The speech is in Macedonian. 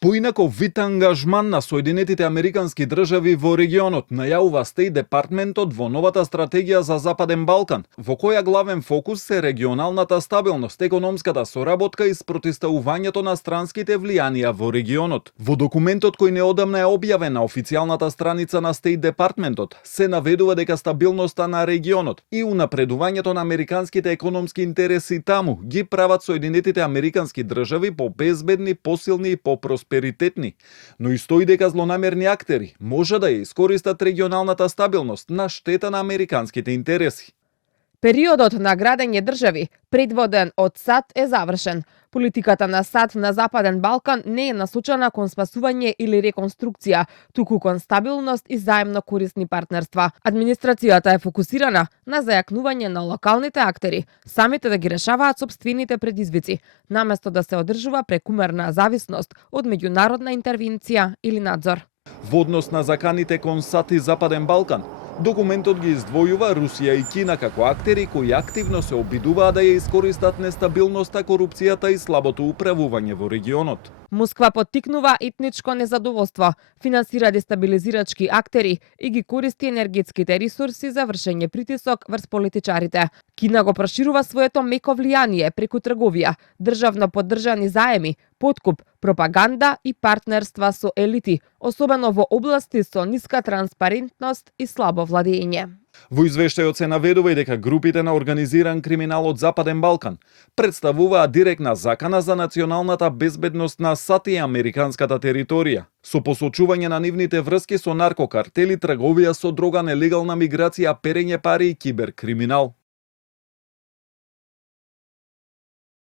Поинако вид ангажман на Соединетите Американски држави во регионот најавува Стејт Департментот во новата стратегија за Западен Балкан, во која главен фокус е регионалната стабилност, економската соработка и спротивставувањето на странските влијанија во регионот. Во документот кој неодамна е објавен на официјалната страница на Стејт Департментот, се наведува дека стабилноста на регионот и унапредувањето на американските економски интереси таму ги прават Соединетите Американски држави побезбедни, посилни и попросперитетни, но и стои дека злонамерни актери може да ја искористат регионалната стабилност на штета на американските интереси. Периодот на градење држави, предводен од САД, е завршен. Политиката на САД на Западен Балкан не е насочена кон спасување или реконструкција, туку кон стабилност и заемно корисни партнерства. Администрацијата е фокусирана на зајакнување на локалните актери, самите да ги решаваат сопствените предизвици, наместо да се одржува прекумерна зависност од меѓународна интервенција или надзор. Во однос на заканите кон САД и Западен Балкан, документот ги издвојува Русија и Кина како актери кои активно се обидуваат да ја искористат нестабилноста, корупцијата и слабото управување во регионот. Москва поттикнува етничко незадоволство, финансира дестабилизирачки актери и ги користи енергетските ресурси за вршење притисок врз политичарите. Кина го проширува своето меко влијание преку трговија, државно поддржани заеми, подкуп, пропаганда и партнерства со елити, особено во области со ниска транспарентност и слабо владење. Во извештајот се наведува и дека групите на организиран криминал од Западен Балкан представуваат директна закана за националната безбедност на САД и американската територија, со посочување на нивните врски со наркокартели, трговија со дрога, нелегална миграција, перење пари и киберкриминал.